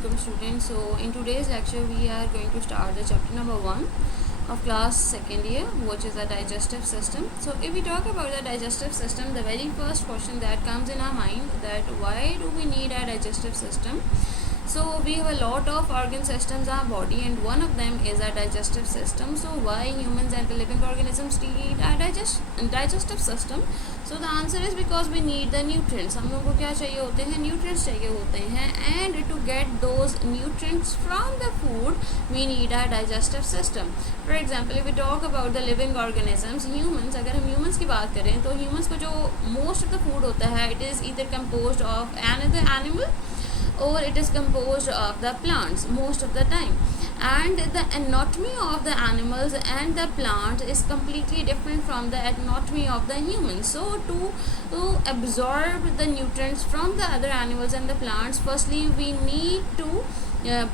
welcome students. So in today's lecture we are going to start the chapter number 1 of class second year, which is the digestive system. So if we talk about the digestive system, the very first question that comes in our mind, that why do we need a digestive system? So we have a lot of organ systems in our body, and one of them is our digestive system. So why humans and the living organisms need a digestive system? So the answer is because we need the nutrients. हम लोगों को क्या चाहिए होते हैं? Nutrients चाहिए होते हैं, and to get those nutrients from the food, we need a digestive system. For example, if we talk about the living organisms, humans, अगर हम humans की बात करें तो humans को जो most of the food होता है, it is either composed of another animal or it is composed of the plants most of the time, and the anatomy of the animals and the plants is completely different from the anatomy of the humans. So to absorb the nutrients from the other animals and the plants, firstly we need to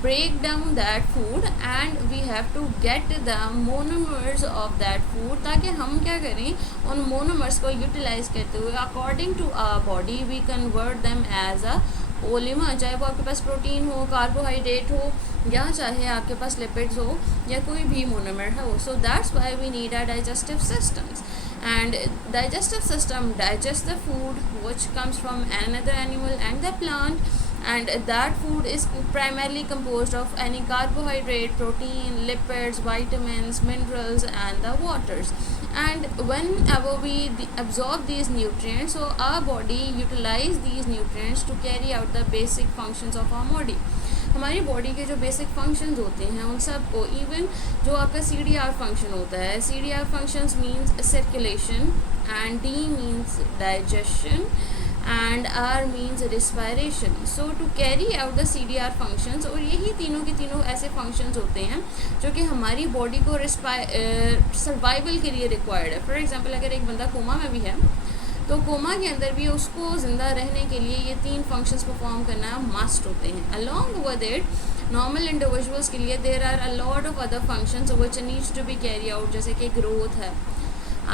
break down that food, and we have to get the monomers of that food, ताकि हम क्या करें, उन monomers को utilize करते हुए according to our body we convert them as a polymer, चाहे वो आपके पास प्रोटीन हो, कार्बोहाइड्रेट हो, या चाहे आपके पास लिपिड्स हो, या कोई भी मोनोमर हो. So that's why we need our digestive systems. And digestive system digests the food which comes from another animal and the plant, and that food is primarily composed of any carbohydrate, protein, lipids, vitamins, minerals and the waters. And whenever we absorb these nutrients, so our body utilize these nutrients to carry out the basic functions of our body. हमारी body के जो basic functions होते हैं उन सब को, even जो आपका CDR फंक्शन होता है, CDR functions means circulation, and D means digestion, and R means respiration. So to carry out the CDR functions, और यही तीनों के तीनों ऐसे फंक्शंस होते हैं जो कि हमारी बॉडी को सर्वाइवल के लिए रिक्वायर्ड है. फॉर एग्जांपल, अगर एक बंदा कोमा में भी है तो कोमा के अंदर भी उसको ज़िंदा रहने के लिए ये तीन फंक्शंस परफॉर्म करना मस्ट होते हैं. Along with it, normal individuals के लिए there are a lot of other functions which needs to be carry out, जैसे कि ग्रोथ है,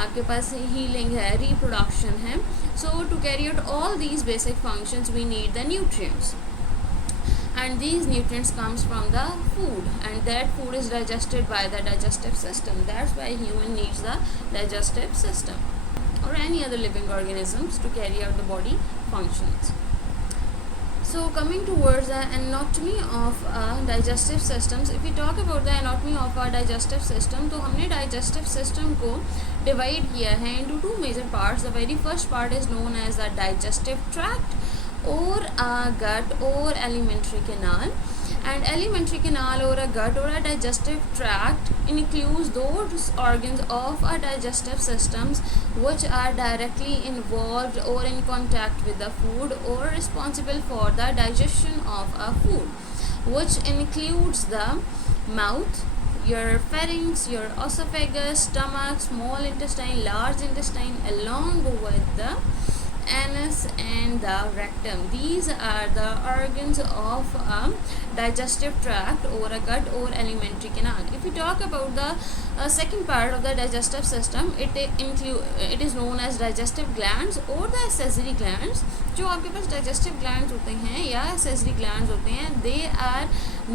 आपके पास हीलिंग है, रिप्रोडक्शन है. So to carry out all these basic functions we need the nutrients, and these nutrients comes from the food, and that food is digested by the digestive system. That's why human needs the digestive system or any other living organisms to carry out the body functions. So coming towards the anatomy of digestive systems, if we talk about the anatomy of our digestive system, तो हमने digestive system को divide किया है into two major parts. The very first part is known as the digestive tract or a gut or alimentary canal. And alimentary canal or a gut or a digestive tract includes those organs of our digestive systems which are directly involved or in contact with the food or responsible for the digestion of a food, which includes the mouth, your pharynx, your esophagus, stomach, small intestine, large intestine, along with the anus and the rectum. These are the organs of a digestive tract or a gut or alimentary canal. If we talk about the second part of the digestive system, it is known as digestive glands or the accessory glands. जो आपके पास digestive glands होते हैं या accessory glands होते हैं, they are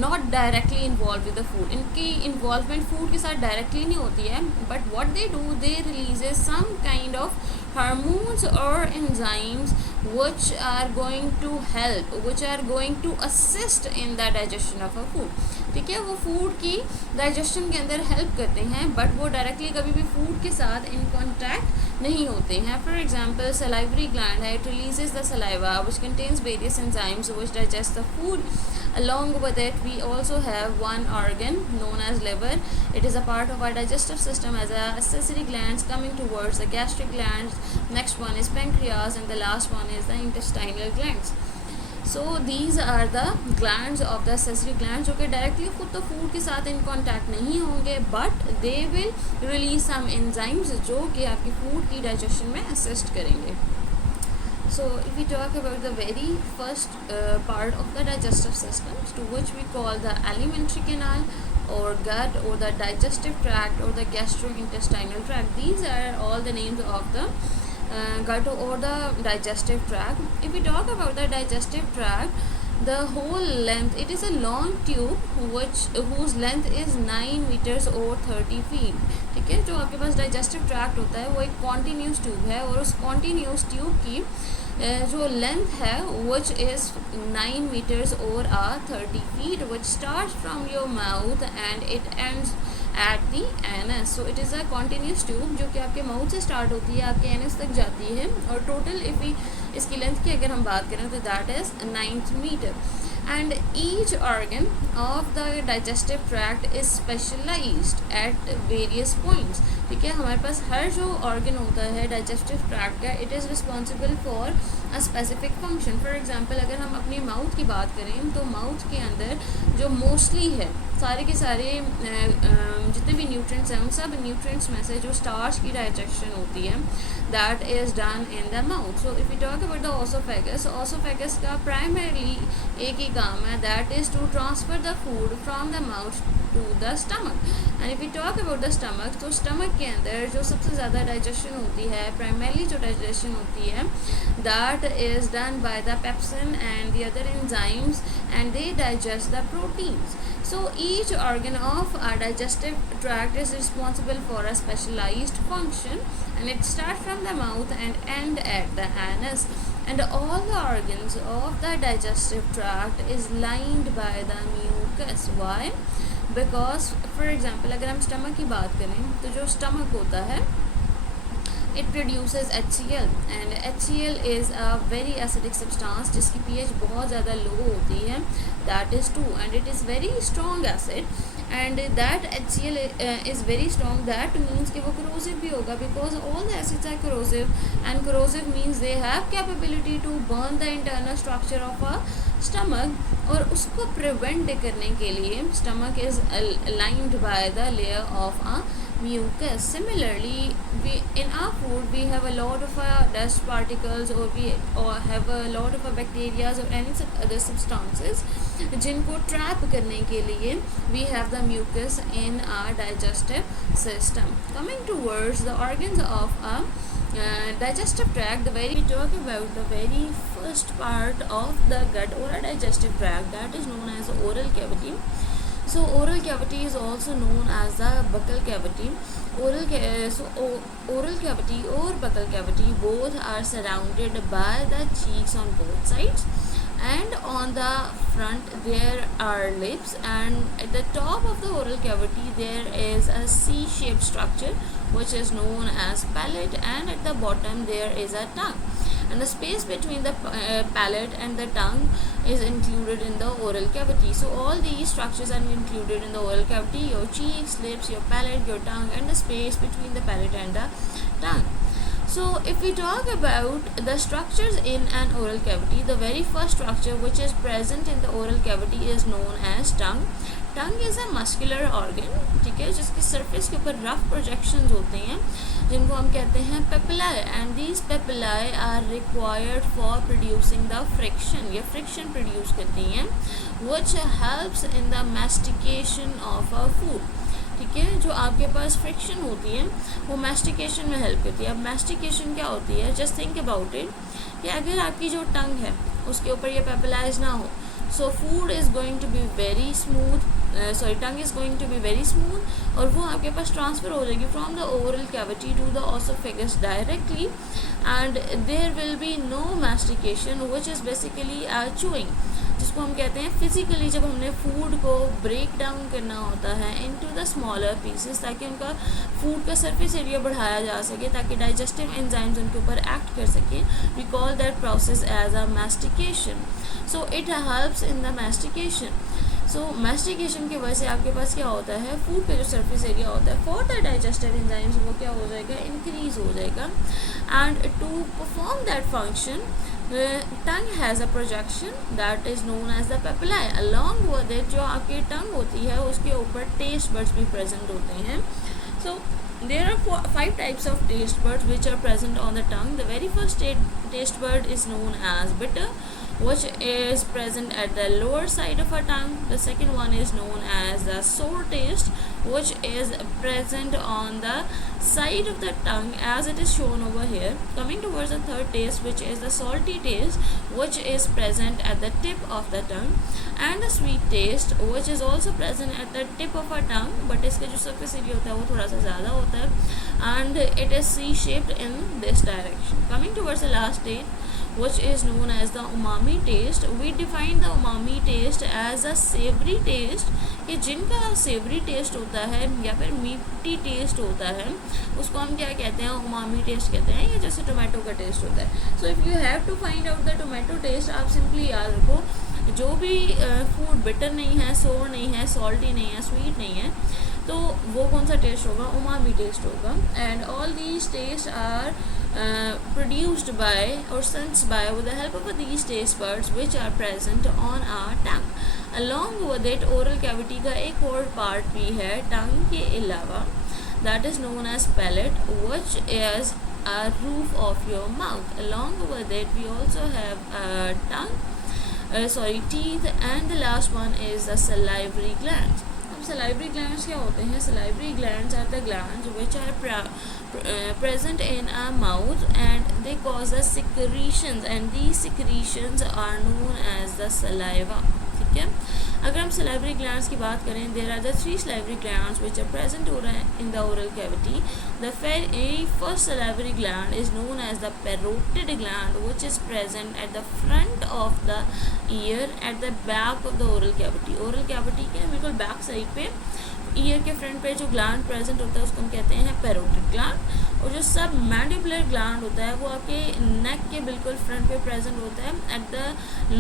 not directly involved with the food. इनकी involvement food के साथ directly नहीं होती है, but what they do, they releases some kind of hormones or enzymes which are going to help, which are going to assist in the digestion of a food. ठीक है, वो food की digestion के अंदर help करते हैं, but वो directly कभी भी फूड के साथ इन कॉन्टैक्ट नहीं होते हैं. फॉर एग्जांपल, सलाइवरी ग्लैंड है, it releases the saliva which contains various enzymes which digest the food. Along with it, we also have one organ known as liver. It is a part of our digestive system as a accessory glands coming towards the gastric glands. Next one is pancreas, and the last one is the intestinal glands. So these are the glands of the accessory glands जो कि directly खुद तो food के साथ in contact नहीं होंगे, but they will release some enzymes जो कि आपकी food की digestion में assist करेंगे. So if we talk about the very first part of the digestive system, to which we call the alimentary canal or gut or the digestive tract or the gastrointestinal tract, these are all the names of the gut or the digestive tract. If we talk about the digestive tract, the whole length, it is a long tube whose length is 9 meters or 30 feet. ठीक है, जो आपके पास digestive tract होता है वो एक continuous tube है, और उस कॉन्टीन्यूस ट्यूब की जो लेंथ है which is 9 meters or 30 feet, which starts from your mouth and it ends at the anus. So it is a continuous tube जो कि आपके माउथ से स्टार्ट होती है, आपके एनस तक जाती है, और टोटल इफ़ इसकी लेंथ की अगर हम बात करें तो that is 9 metre. And each organ of the digestive tract is specialized at various points. ठीक है, हमारे पास हर जो ऑर्गन होता है डाइजेस्टिव ट्रैक्ट का, it is responsible for a specific function. For example अगर हम अपनी माउथ की बात करें तो माउथ के अंदर जो मोस्टली है सारे के सारे जितने भी न्यूट्रिएंट्स हैं उन सब न्यूट्रिएंट्स में से जो स्टार्च की डाइजेक्शन होती है that is done in the mouth. So if you talk about the oesophagus, oesophagus का प्राइमरीली एक ही काम है, that is to transfer the food from the mouth to the stomach. And if you talk about the stomach, तो stomach के अंदर जो सबसे ज़्यादा डाइजेशन होती है, प्राइमरीली जो डाइजेशन होती है, that is done by the pepsin and the other enzymes, and they digest the proteins. So each organ of our digestive tract is responsible for a specialized function, and it starts from the mouth and end at the anus. And all the organs of the digestive tract is lined by the mucus. Why? Because for example अगर हम stomach की बात करें तो जो stomach होता है it produces HCl, and HCl is a very acidic substance जिसकी pH बहुत ज़्यादा लो होती है, that is 2, and it is very strong acid, and that HCl is very strong. That means कि वो corrosive भी होगा, because all the acids are corrosive, and corrosive means they have capability to burn the internal structure of a stomach, और उसको prevent करने के लिए stomach is lined by the layer of a mucus. Similarly, in our food we have a lot of dust particles, or we have a lot of bacteria or any other substances जिनको trap करने के लिए we have the mucus in our digestive system. Coming towards the organs of a digestive tract, we talk about the very first part of the gut or a digestive tract, that is known as the oral cavity. So oral cavity is also known as the buccal cavity. Oral cavity or buccal cavity both are surrounded by the cheeks on both sides, and on the front there are lips, and at the top of the oral cavity there is a C-shaped structure which is known as palate, and at the bottom there is a tongue, and the space between the palate and the tongue is included in the oral cavity. So all these structures are included in the oral cavity: your cheeks, lips, your palate, your tongue, and the space between the palate and the tongue. So if we talk about the structures in an oral cavity, the very first structure which is present in the oral cavity is known as tongue. Tongue is a muscular organ, ठीक है, जिसकी surface के ऊपर rough projections होते हैं जिनको हम कहते हैं papillae, and these papillae are required for producing the friction. ये फ्रिक्शन प्रोड्यूस करती हैं which helps in the mastication of a food. ठीक है, जो आपके पास फ्रिक्शन होती है वो मैस्टिकेशन में हेल्प करती है. अब मैस्टिकेशन क्या होती है, जस्ट थिंक अबाउट इट कि अगर आपकी जो टंग है उसके ऊपर ये पेपिलाइज ना हो, so food is going to be very smooth, tongue is going to be very smooth, और वो आपके पास ट्रांसफ़र हो जाएगी from the oral cavity to the esophagus directly, and there will be no mastication which is basically chewing, जिसको हम कहते हैं physically जब हमने फूड को ब्रेक डाउन करना होता है इनटू द स्मॉलर पीसेस ताकि उनका फूड का सरफेस एरिया बढ़ाया जा सके, ताकि डाइजेस्टिव एंजाइम्स उनके ऊपर एक्ट कर सकें. We call that process as a mastication. So it helps in the mastication. So mastication की वजह से आपके पास क्या होता है, फूड का जो सरफेस एरिया होता है फॉर द डाइजेस्टिव एंजाइम्स वो क्या हो जाएगा, इंक्रीज हो जाएगा. And to perform that function the tongue has a projection that is known as the papillae. along with it जो आपकी tongue होती है उसके ऊपर taste buds भी present होते हैं. So there are 5 types of taste buds which are present on the tongue. The very first taste bud is known as bitter. which is present at the lower side of our tongue. The second one is known as the sour taste, which is present on the side of the tongue as it is shown over here. Coming towards the third taste, which is the salty taste, which is present at the tip of the tongue, and the sweet taste, which is also present at the tip of our tongue, but इसका जो surface area होता है वो थोड़ा सा ज़्यादा होता है, and it is C-shaped in this direction. Coming towards the last stage, which is known as the umami taste. We define the umami taste as a savory taste, कि जिनका सेवरी टेस्ट होता है या फिर मीठी टेस्ट होता है उसको हम क्या कहते हैं, उमामी टेस्ट कहते हैं, या जैसे टोमेटो का टेस्ट होता है. So if you have to find out the tomato taste, आप सिंपली याद रखो जो भी फूड बिटर नहीं है, सोर नहीं है, सॉल्टी नहीं है, स्वीट नहीं है, तो वो कौन सा टेस्ट होगा, उमामी टेस्ट होगा. And all these taste are produced by or sensed by with the help of these taste buds which are present on our tongue. Along with it, oral cavity का एक और part भी है tongue के अलावा, that is known as palate, which is a roof of your mouth. Along with it, we also have teeth, and the last one is the salivary glands. Salivary glands क्या होते हैं? Salivary glands are the glands which are present in our mouth and they cause the secretions, and these secretions are known as the saliva. ठीक है. अगर हम salivary glands की बात करें, there are the 3 salivary glands which are present in the oral cavity. The very first salivary gland is known as the parotid gland, which is present at the front of the ear at the back of the oral cavity. Oral cavity के बिल्कुल back side पे year के front पे जो gland present होता है उसको हम कहते हैं पैरोटिड ग्लैंड. और जो सब मैंडिबुलर ग्लैंड होता है वो आपके नेक के बिल्कुल फ्रंट पे प्रेजेंट होता है at the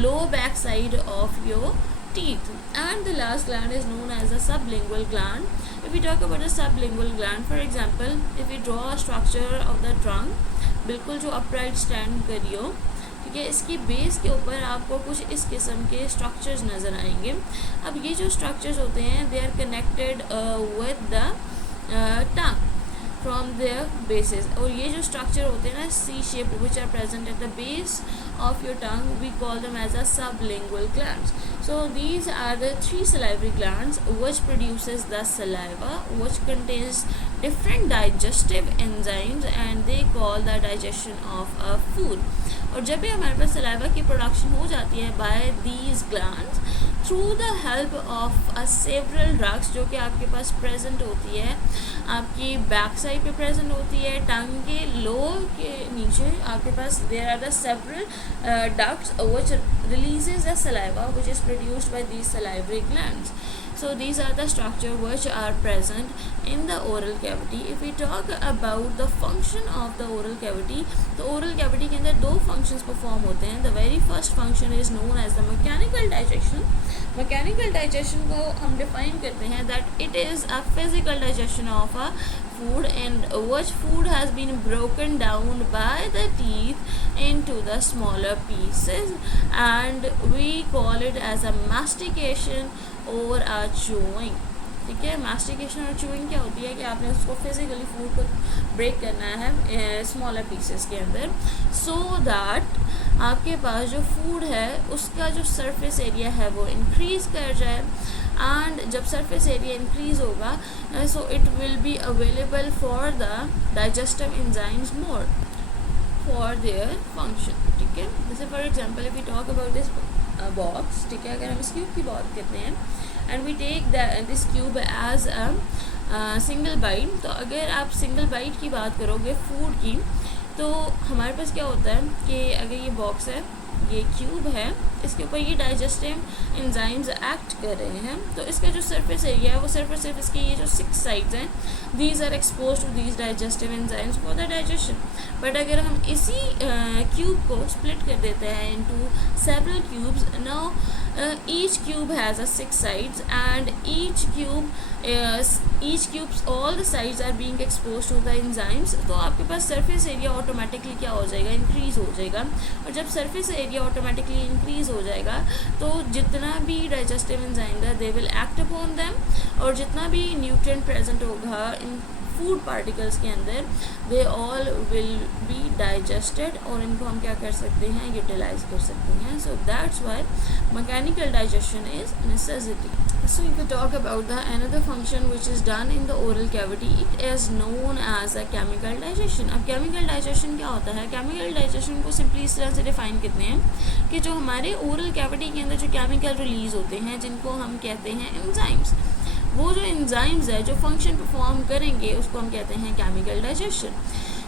low back side of your teeth. And the last gland is known as the sublingual gland. If we talk about the sublingual gland, for example, if we draw a structure of the trunk, बिल्कुल जो upright stand करियो, ठीक है, इसकी base के ऊपर आपको कुछ इस किस्म के स्ट्रक्चर्स नज़र आएंगे. अब ये जो स्ट्रक्चर्स होते हैं they are connected with the tongue from their basis, और ये जो स्ट्रक्चर होते हैं ना C shape which are present at the base of your tongue, we call them as a sublingual glands. So these are the 3 salivary glands which produces the saliva, which contains different digestive enzymes and they call the digestion of a food. और जब भी हमारे पास saliva की production हो जाती है by these glands through the help of several drugs जो कि आपके पास प्रेजेंट होती है, आपकी बैक साइड पे प्रेजेंट होती है, टंग के लोअर के नीचे आपके पास there are the several ducts which releases the saliva which is produced by these salivary glands. So these are the structure which are present in the oral cavity. If we talk about the function of the oral cavity, तो oral cavity के अंदर 2 functions perform होते हैं. The very first function is known as the mechanical digestion. Mechanical digestion को हम define करते हैं that it is a physical digestion of a food in which food has been broken down by the teeth into the smaller pieces and we call it as a mastication or a chewing. ठीक है, मास्टिकेशन और chewing क्या होती है कि आपने उसको physically food को ब्रेक करना है स्मॉलर पीसेस के अंदर सो दैट आपके पास जो फूड है उसका जो सरफेस एरिया है वो इंक्रीज़ कर जाए. एंड जब सरफेस एरिया इंक्रीज़ होगा so it will be available for the digestive enzymes more for their function. ठीक है, जैसे for example if we talk about this box, ठीक है, अगर हम इस क्यूब की बात करते हैं and we take this cube as a single bite, तो अगर आप सिंगल बाइट की बात करोगे फूड की तो हमारे पास क्या होता है कि अगर ये बॉक्स है, ये क्यूब है, इसके ऊपर ये डाइजेस्टिव एंजाइम्स एक्ट कर रहे हैं, तो इसका जो सरफेस एरिया है वो सरफेस इसके ये जो 6 साइड्स हैं these are expose to these digestive enzymes for the digestion. But अगर हम इसी क्यूब को स्प्लिट कर देते हैं into several cubes, now each cube has a 6 sides and each cubes all the sides are being exposed to the enzymes. तो आपके पास surface area automatically क्या हो जाएगा, इंक्रीज़ हो जाएगा. और जब सरफेस एरिया ऑटोमेटिकली इंक्रीज़ हो जाएगा तो जितना भी डाइजेस्टिव एंजाइम है they will act upon them, और जितना भी न्यूट्रिएंट प्रेजेंट होगा इन फूड पार्टिकल्स के अंदर, they all will be digested और इनको हम क्या कर सकते हैं, यूटिलाइज कर सकते हैं. सो that's Y mechanical digestion is necessity. So if we talk about the another function which is done in the oral cavity, it is known as a chemical digestion. अब chemical digestion क्या होता है? chemical digestion को simply इस तरह से define करते हैं कि जो हमारे oral cavity के अंदर जो chemical release होते हैं जिनको हम कहते हैं enzymes, वो जो enzymes है जो function perform करेंगे उसको हम कहते हैं chemical digestion.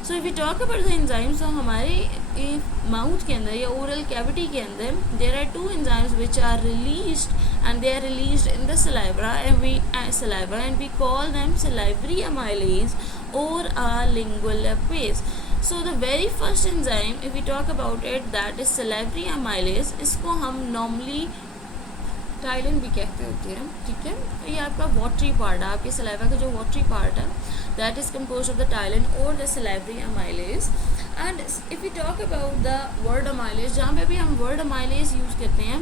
So if we talk about the enzymes, तो हमारे माउथ के अंदर या ओरल कैविटी के अंदर there are two enzymes which are released and they are released in the saliva and we call them salivary amylase or a lingual lipase. So the very first enzyme, if we talk about it, that is salivary amylase. इसको हम normally ptyalin भी कहते होते हैं. ठीक है, ये आपका वाटरी पार्ट है, आपके सलाइवा का जो वाटरी पार्ट है, that is compose of the ptyalin और the salivary amylase. And if we talk about the word amylase, जहाँ पे भी हम वर्ड amylase यूज़ करते हैं,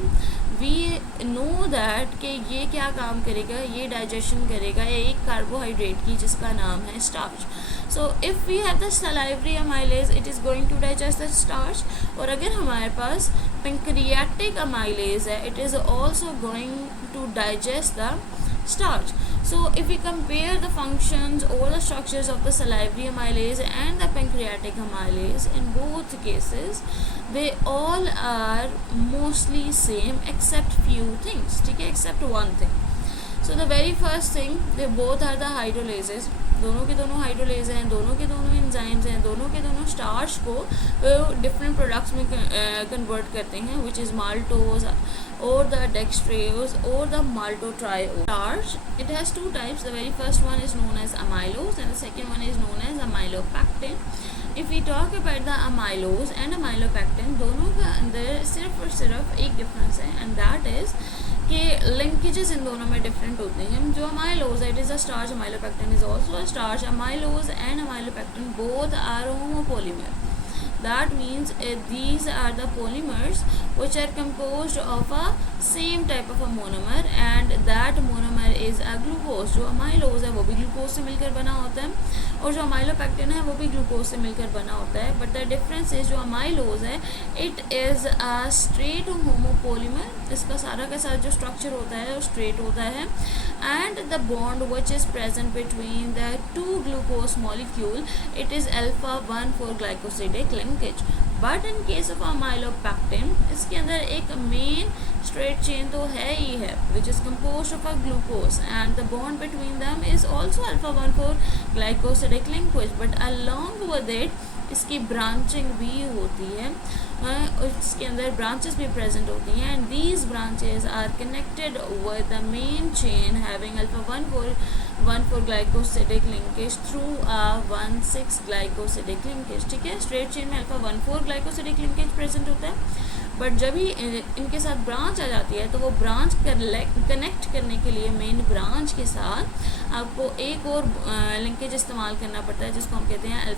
वी नो दैट कि ये क्या काम करेगा, ये डाइजेशन करेगा एक कार्बोहाइड्रेट की जिसका नाम है starch. So if we have the salivary amylase, it is going to digest the starch. और अगर हमारे पास pancreatic amylase है, it is also going to digest the starch. So if we compare the functions or the structures of the salivary amylase and the pancreatic amylase, in both cases they all are mostly same except few things. ठीक है, except one thing. So the very first thing, they both are the hydrolases. दोनों के दोनों hydrolase हैं, दोनों के दोनों enzymes हैं, दोनों के दोनों स्टार्च को डिफरेंट प्रोडक्ट्स में कन्वर्ट करते हैं, विच इज़ माल्टोज और द डेक्सट्रेज और the maltotriose. Starch, it has two types. The very first one is known as amylose and the second one is known as amylopectin. If we talk about the amylose and amylopectin, दोनों के अंदर सिर्फ और सिर्फ एक difference है, and that is कि linkages इन दोनों में डिफरेंट होते हैं. जो अमाइलोज है, it is a starch, amylopectin is also a starch. Amylose and amylopectin both are homopolymer. That means these are the polymers which are composed of a same type of a monomer, and that monomer is a glucose. जो amylose है वो भी glucose से मिलकर बना होता है, और जो amylopectin है वो भी ग्लूकोज से मिलकर बना होता है. बट द डिफरेंस इज जो amylose है, it is a straight homopolymer. इसका सारा का सारा जो स्ट्रक्चर होता है वो स्ट्रेट होता है, and the bond which is present between the two glucose molecule, it is alpha 1,4 glycosidic linkage. But in case of amylopectin, इसके अंदर एक मेन स्ट्रेट चेन तो है ही है, which is compose of a glucose, and the bond between them is also alpha 1,4 glycosidic linkage. But along with it इसकी branching भी होती है, इसके अंदर ब्रांचेस भी प्रेजेंट होती हैं, and these branches are connected with the main chain having alpha 1,4 glycosidic linkage through a 1,6 glycosidic linkage. ठीक है, स्ट्रेट चेन में alpha 1,4 glycosidic linkage प्रेजेंट होता है, बट जब ही इनके साथ ब्रांच आ जाती है तो वो ब्रांच कनेक्ट करने के लिए मेन ब्रांच के साथ आपको एक और लिंकेज इस्तेमाल करना पड़ता है, जिसको हम कहते हैं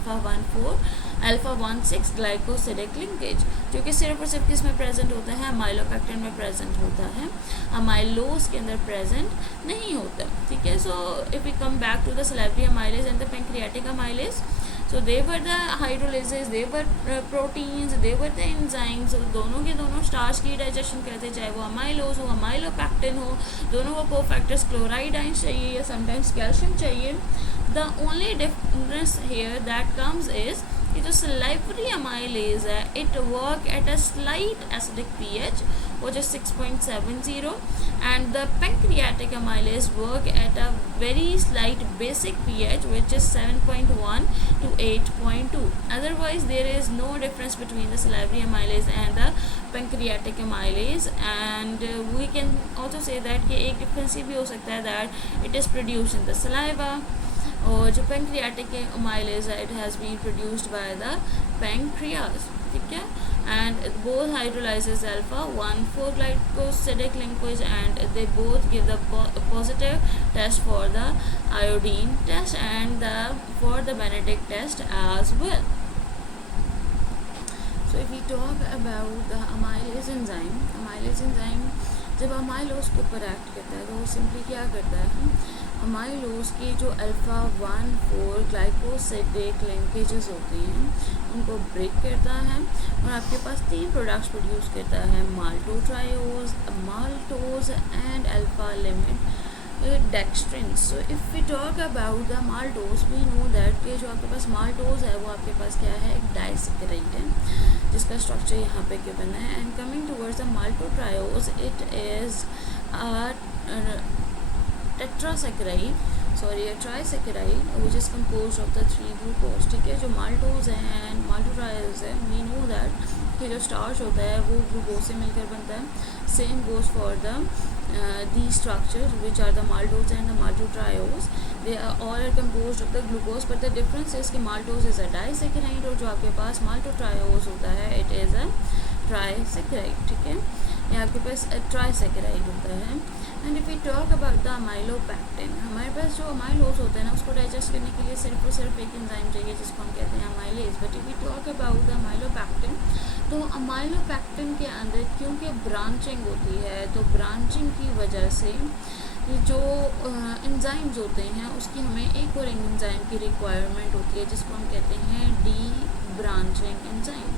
alpha 1,6 glycosidic linkage, जो कि सिर्फ और सिर्फ किस में प्रेजेंट होता है, अमाइलोपैक्टिन में प्रेजेंट होता है, अमाइलोज के अंदर प्रेजेंट नहीं होता. ठीक है, so if we come back to the salivary amylase and the pancreatic amylase, so they were the hydrolases, they were proteins, they were the enzymes. दोनों के दोनों स्टार्च की डाइजेशन करते हैं, चाहे वो अमाइलोज हो, अमाइलोपैक्टिन हो, दोनों को कोफैक्टर्स क्लोराइड आइंस चाहिए या समटाइम्स कैल्शियम चाहिए. The only difference here that comes is कि जो salivary amylase है, it work at a slight acidic pH which is 6.70, and the pancreatic amylase work at a very slight basic pH which is 7.1 to 8.2. Otherwise there is no difference between the salivary amylase and the pancreatic amylase, and we can also say that कि एक difference ये भी हो सकता है that it is produced in the saliva, और जो pancreatic amylase है, it has been produced by the pancreas. ठीक है, and both hydrolyzes alpha 1,4 glycosidic linkage, and they both give the positive test for the iodine test and for the Benedict test as well. So if we talk about the amylase enzyme जब amylose के ऊपर act करता है तो वो simply क्या करता है, अमाइलोज की जो अल्फ़ा 1,4 ग्लाइकोसिडिक लिंकेजेस होते हैं उनको ब्रेक करता है और आपके पास 3 प्रोडक्ट्स प्रोड्यूस करता है, maltotriose, maltose and alpha limit dextrin. So if we talk about the maltose we know that कि जो आपके पास माल्टोज है वो आपके पास क्या है, एक डाइसैकेराइड है जिसका स्ट्रक्चर यहाँ पे गिवन है. And coming towards the maltotriose it is tetrasaccharide, sorry, a trisaccharide which is composed of the 3 glucose. ठीक है, जो माल्टोज है एंड माल्टोट्रायोज है, वी नो दैट कि जो स्टार्च होता है वो ग्लूकोज से मिलकर बनता है. Same goes for the the structures which are the maltose and the maltotriose. They all are composed of the glucose, but the difference is कि माल्टोज इज़ अ डाइसैकेराइड और जो आपके पास माल्टोट्रायोज होता है इट इज़ अ ट्राइसैकेराइड. ठीक है, ये आपके पास ट्राइसैकेराइड होता है. And if we talk about the amylopectin, हमारे पास जो अमाइलोज होता है ना उसको डाइजेस्ट करने के लिए सिर्फ और सिर्फ एक एंजाइम चाहिए जिसको हम कहते हैं amylase. But if we talk about the amylopectin, तो अमाइलोपैक्टिन के अंदर क्योंकि ब्रांचिंग होती है तो ब्रांचिंग की वजह से जो एंजाइम्स होते हैं उसकी हमें एक और एंजाइम की रिक्वायरमेंट होती है जिसको हम कहते हैं डी ब्रांचिंग एंजाइम.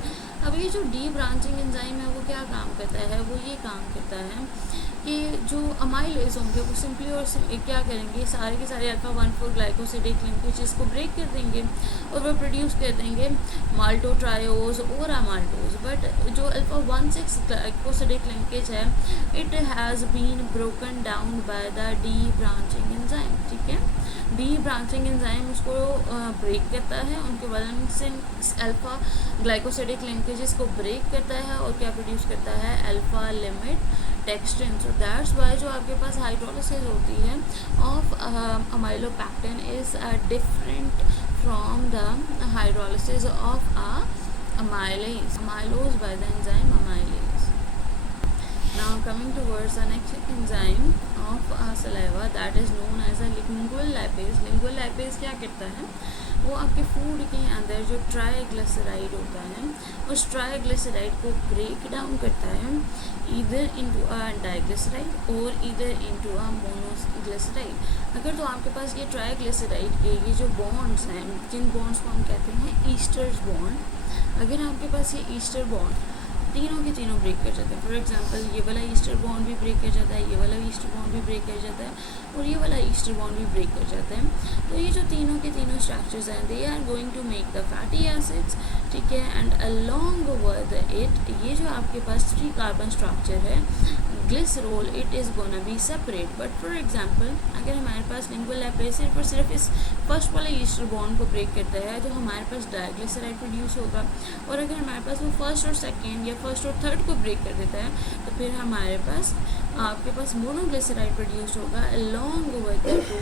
अब ये जो डी ब्रांचिंग एंजाइम है वो क्या काम करता है, वो ये काम करता है कि जो अमाइलेज होंगे वो सिंपली और क्या करेंगे, सारे के सारे अल्फा 1,4 ग्लाइकोसिडिक लिंकेजेस को ब्रेक कर देंगे और वो प्रोड्यूस कर देंगे माल्टोट्रायोज और अमाल्टोज. बट जो अल्फा 1,6 ग्लाइकोसिडिक लिंकेज है it has been broken down by the debranching enzyme. ठीक है, डी ब्रांचिंग एंजाइम उसको ब्रेक करता है, उनके वजन से अल्फ़ा ग्लाइकोसिडिक लिंकेजेस को ब्रेक करता है और क्या प्रोड्यूस करता है, alpha limit dextrin. So that's why जो आपके पास हाइड्रोलिसिस होती है of amylopectin is different from the hydrolysis of amylase, amylose by the enzyme amylase. Now coming towards the next enzyme of saliva that is known as a lingual lipase. Lingual lipase क्या करता है, वो आपके food के अंदर जो triglyceride होता है उस ट्राइग्लिसराइड को ब्रेक डाउन करता है ईदर इनटू अ डाइग्लिसराइड और ईदर इनटू अ मोनोग्लिसराइड. अगर तो आपके पास ये ट्राइग्लिसराइड के ये जो बॉन्ड्स हैं, जिन बॉन्ड्स को हम कहते हैं ईस्टर्स बॉन्ड, अगर आपके पास ये ईस्टर बॉन्ड तीनों के तीनों ब्रेक कर जाते हैं, फॉर एग्जांपल ये वाला ईस्टर बॉन्ड भी ब्रेक कर जाता है, ये वाला ईस्टर बॉन्ड भी ब्रेक कर जाता है और ये वाला ईस्टर बॉन्ड भी ब्रेक कर जाता है, तो ये जो तीनों के तीनों स्ट्रक्चर्स हैं they are going to make the fatty acids. ठीक है, एंड अलोंग विद इट ये जो आपके पास 3 कार्बन स्ट्रक्चर है glycerol it is gonna be separate. But for example अगर हमारे पास लिंगुअल लैपेज सिर्फ और सिर्फ इस फर्स्ट वाले ईस्टर बॉन्ड को ब्रेक करता है तो हमारे पास डाइग्लिसराइड प्रोड्यूस होगा, और अगर हमारे पास वो फर्स्ट और सेकेंड या फर्स्ट और थर्ड को ब्रेक कर देता है तो फिर हमारे पास आपके पास मोनोग्लिसराइड प्रोड्यूस होगा along with the 2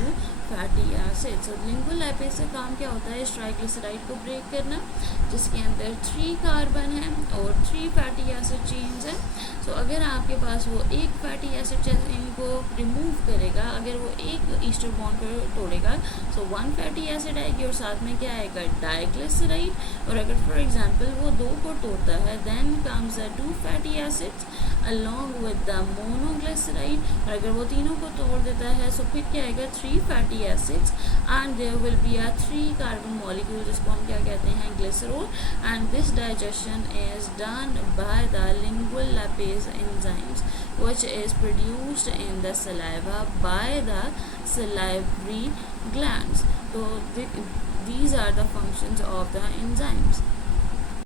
fatty acids. और लिंगुअल लैपेज का काम क्या होता है, इस ट्राइग्लिसराइड को ब्रेक करना जिसके अंदर 3 कार्बन है और 3 फैटी एसिड चेन्स हैं. सो अगर आपके पास वो एक फैटी एसिड इनको रिमूव करेगा, अगर वो एक ईस्टर बॉन्ड को तोड़ेगा सो 1 फैटी एसिड आएगी और साथ में क्या आएगा, डाइग्लिसराइड. और अगर फॉर एग्जांपल वो 2 को तोड़ता है then comes the 2 fatty acids along with the monoglyceride, और अगर वो तीनों को तोड़ देता है सो फिर क्या आएगा, 3 fatty acids and there will be a 3 carbon molecule जिसको हम क्या कहते हैं, glycerol. And this digestion is done by the lingual lipase enzymes which is produced in the saliva by the salivary glands. So these are the functions of the enzymes.